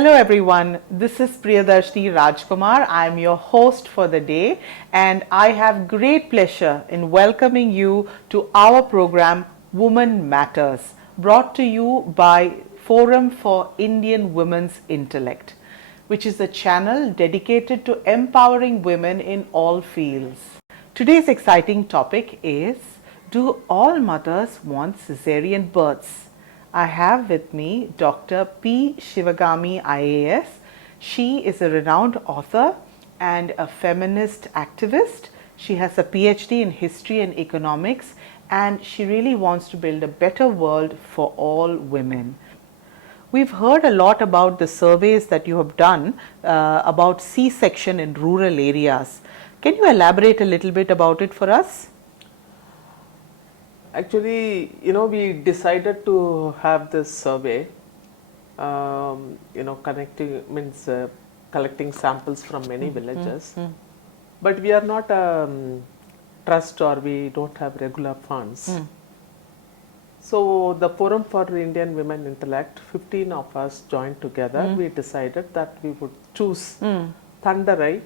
Hello everyone, this is Priyadarshini Rajkumar. I am your host for the day and I have great pleasure in welcoming you to our program Woman Matters, brought to you by Forum for Indian Women's Intellect, which is a channel dedicated to empowering women in all fields. Today's exciting topic is, do all mothers want cesarean births? I have with me Dr. P. Shivagami IAS. She is a renowned author and a feminist activist. She has a PhD in history and economics, and she really wants to build a better world for all women. We've heard a lot about the surveys that you have done about C-section in rural areas. Can you elaborate a little bit about it for us? Actually, we decided to have this survey, collecting samples from many villages. But we are not a trust, or we don't have regular funds. So the Forum for Indian Women Intellect, 15 of us joined together. We decided that we would choose Thandarai,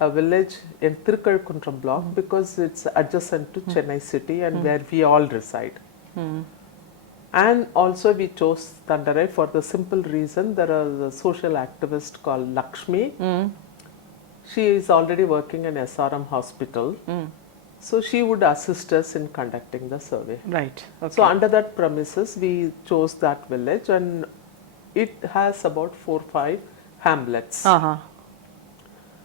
a village in Thirukazhukuntram block, because it's adjacent to Chennai city and where we all reside. And also we chose Thandarai for the simple reason, there is a social activist called Lakshmi. She is already working in SRM hospital. So she would assist us in conducting the survey. Right. Okay. So under that premises, we chose that village, and it has about 4 or 5 hamlets.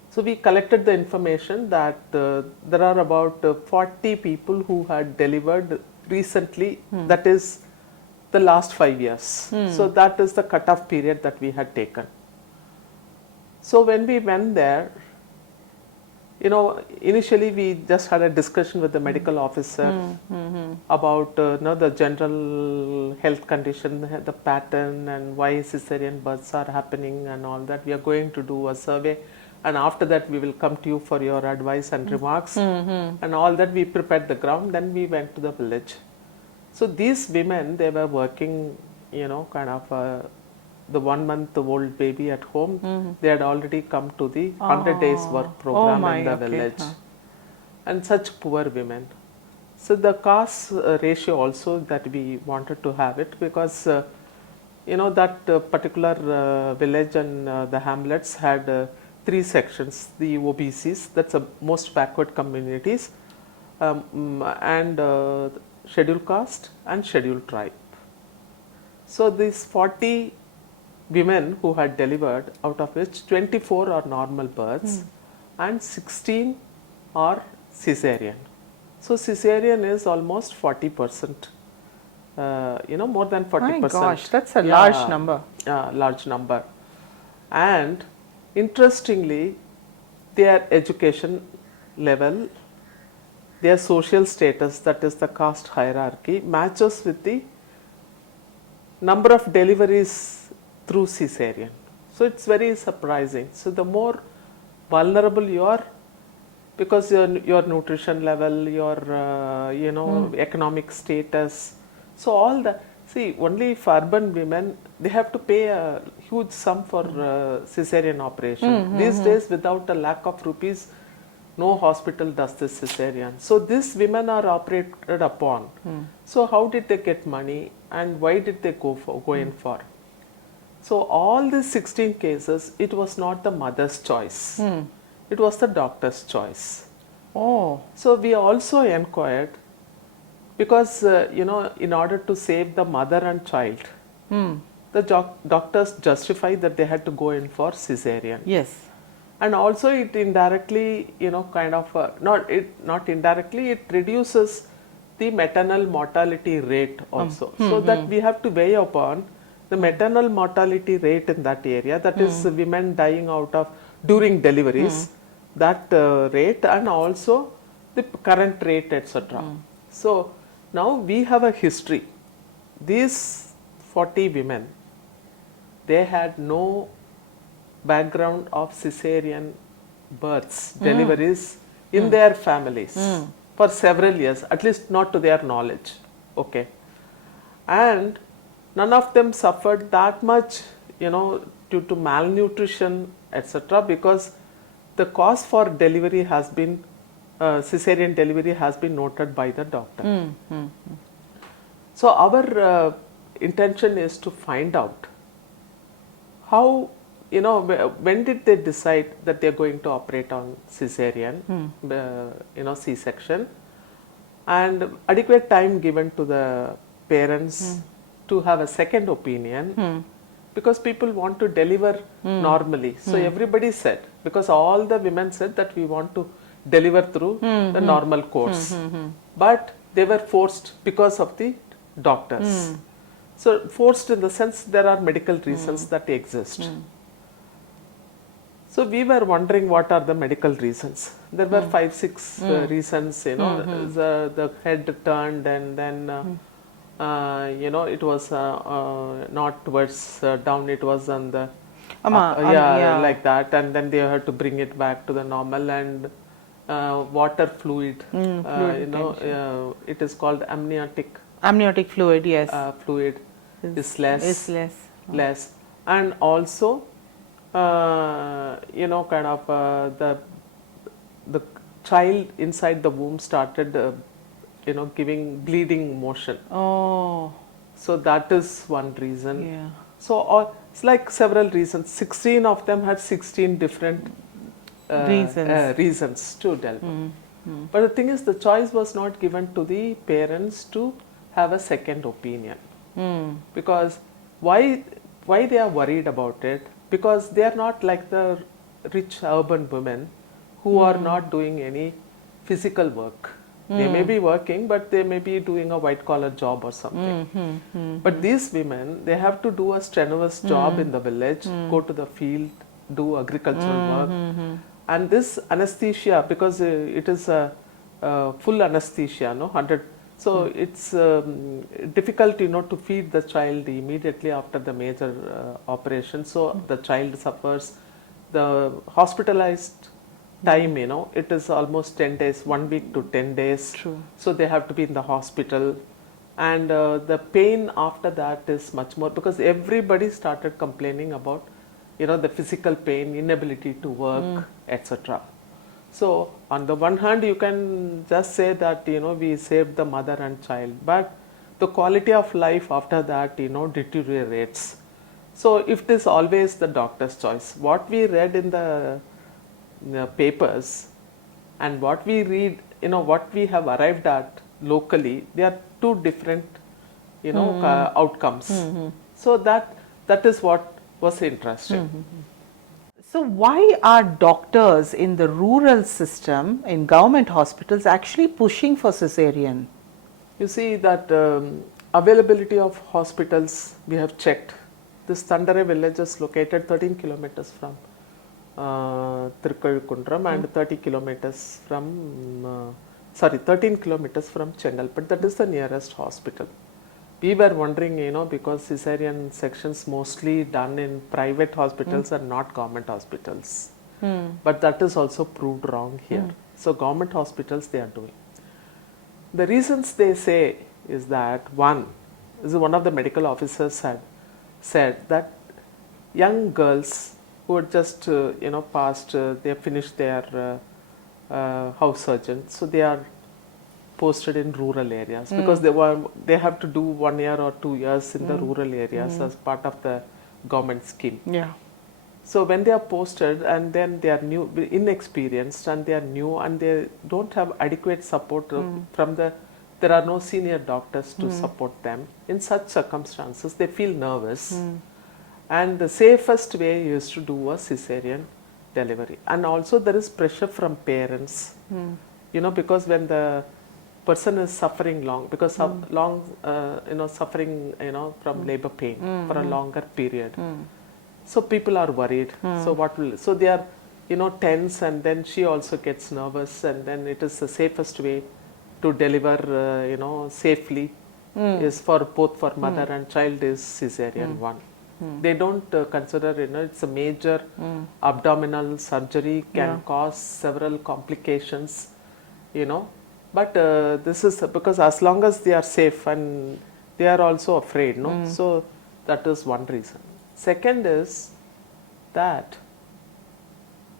So we collected the information that there are about 40 people who had delivered recently, that is the last 5 years. So that is the cutoff period that we had taken. So when we went there, initially we just had a discussion with the medical officer about the general health condition, the pattern, and why cesarean births are happening and all that. We are going to do a survey, and after that we will come to you for your advice and remarks and all that. We prepared the ground, then we went to the village. So these women, they were working, the 1-month-old baby at home. They had already come to the 100 days work program in the village. And such poor women. So the cost ratio also that we wanted to have it, because that particular village and the hamlets had 3 sections: the OBCs, that's the most backward communities, and scheduled caste and scheduled tribe. So these 40 women who had delivered, out of which 24 are normal births and 16 are cesarean. So cesarean is almost 40%, more than 40%. My gosh, that's a large number. Large number. And interestingly, their education level, their social status, that is the caste hierarchy, matches with the number of deliveries through cesarean. So it's very surprising. So the more vulnerable you are, because your nutrition level, your economic status, so all that. See, only for urban women, they have to pay a huge sum for cesarean operation. These days, without a lakh of rupees, no hospital does this cesarean. So these women are operated upon. So how did they get money, and why did they go in for? So all these 16 cases, it was not the mother's choice. It was the doctor's choice. Oh. So we also inquired, because in order to save the mother and child, the doctors justified that they had to go in for cesarean. Yes. And also it indirectly, not indirectly, it reduces the maternal mortality rate also. So that we have to weigh upon the maternal mortality rate in that area, that is women dying during deliveries, that rate, and also the current rate, etc. So now we have a history. These 40 women, they had no background of cesarean births, deliveries in their families for several years, at least not to their knowledge. Okay. And none of them suffered that much due to malnutrition, etc. Because the cause for delivery has been cesarean delivery has been noted by the doctor. So our intention is to find out how, when did they decide that they're going to operate on cesarean, C-section, and adequate time given to the parents to have a second opinion, because people want to deliver normally. So everybody said, because all the women said that we want to deliver through the normal course, but they were forced because of the doctors. So forced in the sense there are medical reasons that exist. So we were wondering what are the medical reasons. There were 5-6 reasons. The head turned, and then it was not towards down. It was on the like that, and then they had to bring it back to the normal, and water fluid. It is called amniotic fluid. Yes, fluid is less. Is less. And also, the child inside the womb started, giving bleeding motion. Oh. So that is one reason. Yeah. So it's like several reasons. 16 of them had 16 different reasons to deliver. But the thing is, the choice was not given to the parents to have a second opinion. Because why they are worried about it? Because they are not like the rich urban women who are not doing any physical work. They may be working, but they may be doing a white collar job or something. But these women, they have to do a strenuous job in the village, go to the field, do agricultural work. And this anesthesia, because it is a full anesthesia, 100. So it's difficult, to feed the child immediately after the major operation. So the child suffers. The hospitalized time, it is almost 10 days, 1 week to 10 days. True. So they have to be in the hospital. And the pain after that is much more, because everybody started complaining about, the physical pain, inability to work, etc. So on the one hand, you can just say that, we saved the mother and child, but the quality of life after that, deteriorates. So if it is always the doctor's choice, what we read in the papers and what we read, what we have arrived at locally, they are two different, outcomes. So that is what was interesting. So why are doctors in the rural system, in government hospitals, actually pushing for cesarean? You see that availability of hospitals, we have checked. This Thandare village is located 13 kilometers from Tirukazhukundram and 13 kilometers from Chengalpet. That is the nearest hospital. We were wondering, because cesarean sections mostly done in private hospitals and not government hospitals. But that is also proved wrong here. So government hospitals, they are doing. The reasons they say is that one of the medical officers had said that young girls who had just passed, they have finished their house surgeon, so they are posted in rural areas because they have to do 1 year or 2 years in the rural areas as part of the government scheme. Yeah. So when they are posted and then they are new, inexperienced, and they are new and they don't have adequate support there are no senior doctors to support them. In such circumstances, they feel nervous. And the safest way is to do a cesarean delivery. And also there is pressure from parents, because when the person is suffering long, because suffering, from labor pain for a longer period. So people are worried. So they are, tense, and then she also gets nervous, and then it is the safest way to deliver, safely is for both for mother and child is cesarean one. They don't consider, it's a major abdominal surgery, can cause several complications, But this is because as long as they are safe, and they are also afraid, so that is one reason. Second is that,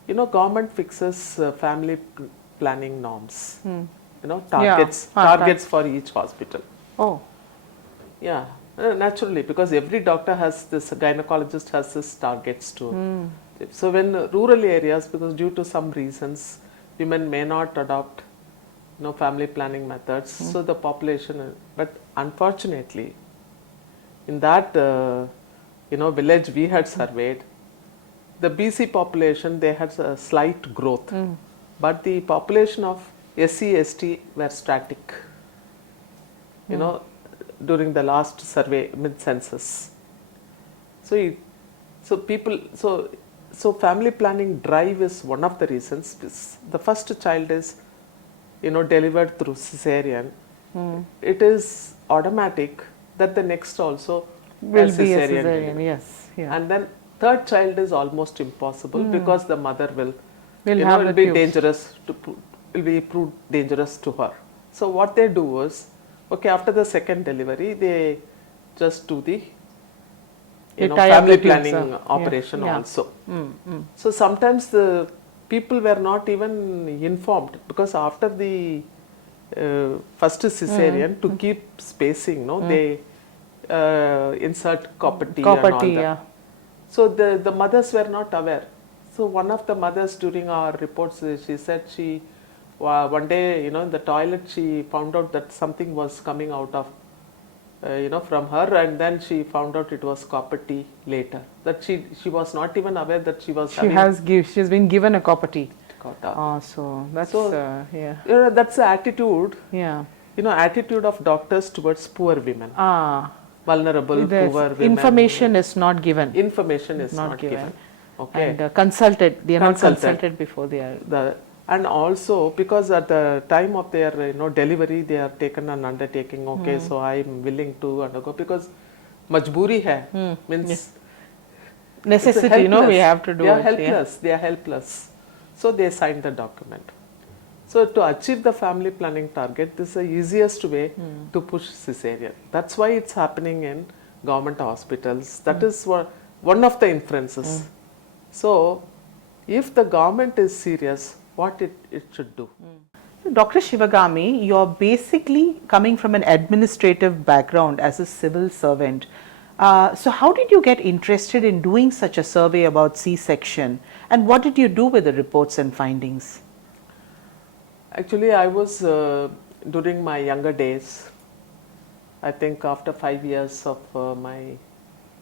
government fixes family planning norms, targets, Yeah. targets for each hospital. Oh. Yeah, naturally, because every doctor has this, gynecologist has this targets too. So when rural areas, because due to some reasons, women may not adopt, family planning methods, so the population, but unfortunately, in that, village we had surveyed, the BC population, they had a slight growth, but the population of SC, ST were static, during the last survey, mid-census. So, so family planning drive is one of the reasons. The first child is, delivered through cesarean. It is automatic that the next also Will be a cesarean cesarean, delivery. yes. Yeah. And then third child is almost impossible because the mother will, Will have will the be tubes. dangerous will be proved dangerous to her. So what they do is, okay, after the second delivery, they just do the, They tie up family the tubes, planning yeah. operation Yeah. also. So sometimes the people were not even informed, because after the first cesarean, to keep spacing, they insert copper T and all Copper that. T, yeah. So the mothers were not aware. So one of the mothers during our reports, she said she one day, in the toilet, she found out that something was coming out of, from her, and then she found out it was copper T later. That she was not even aware that she was She's been given a copper T. got So that's So, yeah. that's the attitude, Yeah. attitude of doctors towards poor women, Ah. vulnerable, The poor women. information is not given. Information is not given. Okay. And consulted. They are not Consulted. consulted before they are. And also because at the time of their delivery, they are taken an undertaking. Okay, so I am willing to undergo, because majburi hai, means Necessity, we have to do they are it. helpless. They are helpless. So they signed the document. So to achieve the family planning target, this is the easiest way to push cesarean. That's why it's happening in government hospitals. That is one of the inferences. So if the government is serious, what it should do? Dr. Shivagami, you're basically coming from an administrative background as a civil servant. So how did you get interested in doing such a survey about C-section, and what did you do with the reports and findings? Actually, I was during my younger days, I think after 5 years of my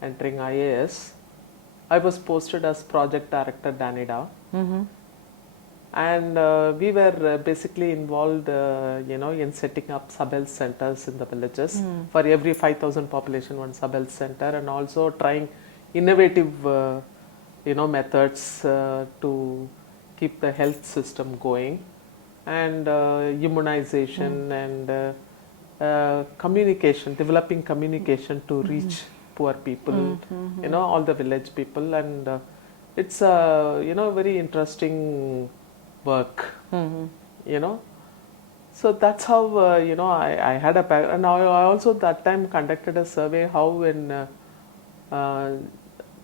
entering IAS, I was posted as project director Danida. And we were basically involved, in setting up sub-health centers in the villages. For every 5,000 population, one sub-health center, and also trying innovative, methods to keep the health system going, and immunization and communication, developing communication to reach poor people, all the village people, and it's a very interesting work, So that's how I had a and I also that time conducted a survey how in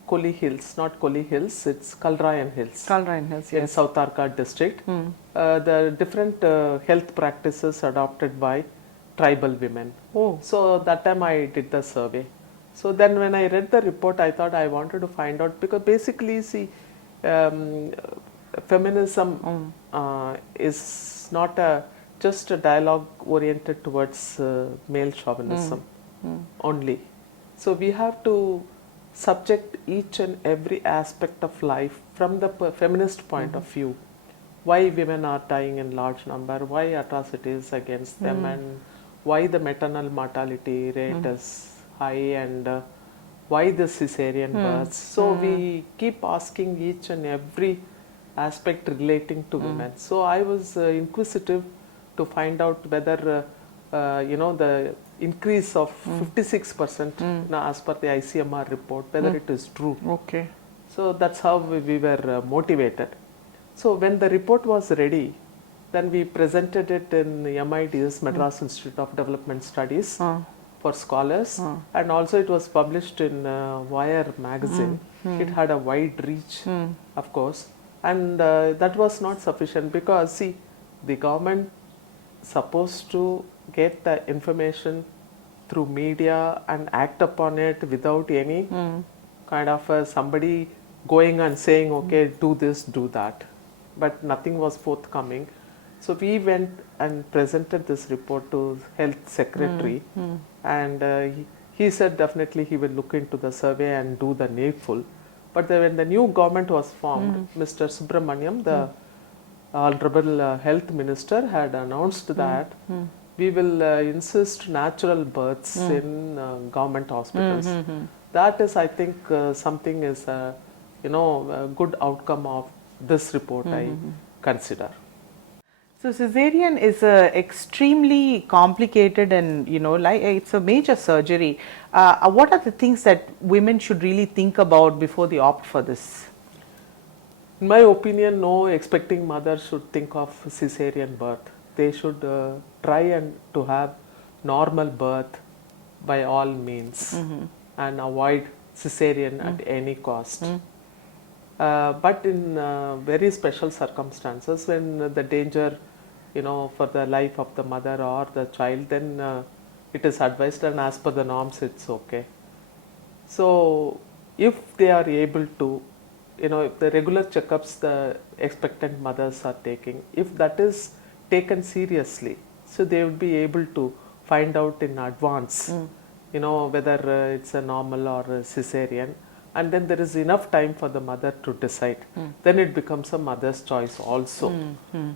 Koli Hills, not Koli Hills, it's Kalrayan Hills. Kalrayan Hills, in yes. South Arcot district. The different health practices adopted by tribal women. Oh. So that time I did the survey. So then when I read the report, I thought I wanted to find out, because basically, see, feminism is not just a dialogue oriented towards male chauvinism only. So we have to subject each and every aspect of life from the feminist point of view. Why women are dying in large number, why atrocities against them, and why the maternal mortality rate is high, and why the cesarean births. So we keep asking each and every aspect relating to women. So I was inquisitive to find out whether the increase of 56% as per the ICMR report, whether it is true. Okay. So that's how we were motivated. So when the report was ready, then we presented it in MIDS, Madras Institute of Development Studies, for scholars, and also it was published in Wire magazine. It had a wide reach, of course, and that was not sufficient because see, the government supposed to get the information through media and act upon it without any kind of somebody going and saying, okay, do this, do that. But nothing was forthcoming. So we went and presented this report to Health Secretary, and he said definitely he will look into the survey and do the needful. But when the new government was formed, Mr. Subramaniam, the Honorable Health Minister, had announced that we will insist natural births in government hospitals. That is, I think, something is a good outcome of this report. I consider. So cesarean is a extremely complicated and like it's a major surgery. What are the things that women should really think about before they opt for this? In my opinion, no expecting mother should think of cesarean birth. They should try and to have normal birth by all means and avoid cesarean at any cost. But in very special circumstances, when the danger, for the life of the mother or the child, then it is advised, and as per the norms, it's okay. So, if they are able to, if the regular checkups the expectant mothers are taking, if that is taken seriously, so they would be able to find out in advance, whether it's a normal or a cesarean, and then there is enough time for the mother to decide. Then it becomes a mother's choice also.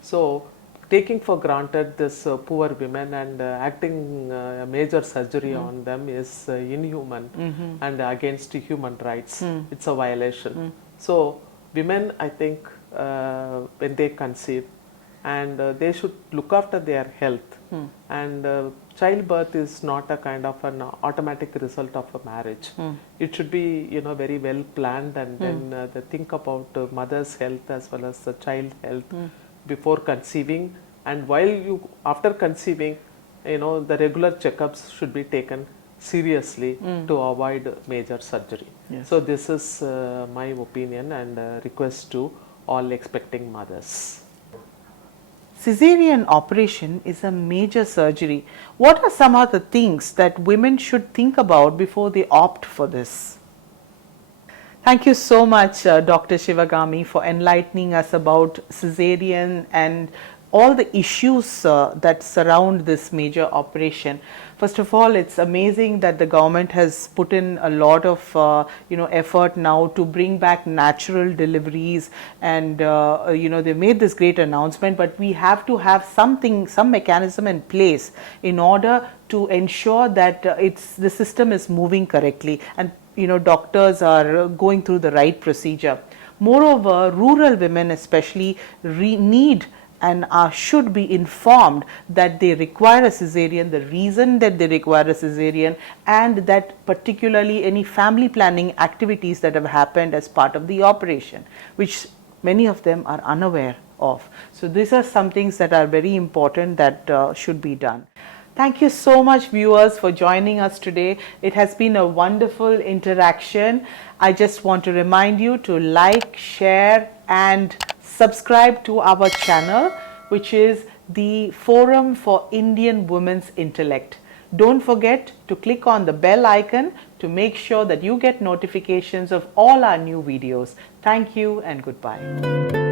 So taking for granted this poor women and acting a major surgery on them is inhuman and against human rights. It's a violation. So women, I think, when they conceive, and they should look after their health, and childbirth is not a kind of an automatic result of a marriage. It should be very well planned, and then they think about mother's health as well as the child health before conceiving, and after conceiving, the regular checkups should be taken seriously to avoid major surgery. Yes. So this is my opinion and request to all expecting mothers. Cesarean operation is a major surgery. What are some of the things that women should think about before they opt for this? Thank you so much, Dr. Shivagami, for enlightening us about cesarean and all the issues that surround this major operation. First of all, it's amazing that the government has put in a lot of effort now to bring back natural deliveries, and they made this great announcement, but we have to have some mechanism in place in order to ensure that the system is moving correctly, and doctors are going through the right procedure. Moreover, rural women especially need and should be informed that they require a cesarean, the reason that they require a cesarean, and that particularly any family planning activities that have happened as part of the operation, which many of them are unaware of. So these are some things that are very important that should be done. Thank you so much, viewers, for joining us today. It has been a wonderful interaction. I just want to remind you to like, share, and subscribe to our channel, which is the Forum for Indian Women's Intellect. Don't forget to click on the bell icon to make sure that you get notifications of all our new videos. Thank you and goodbye.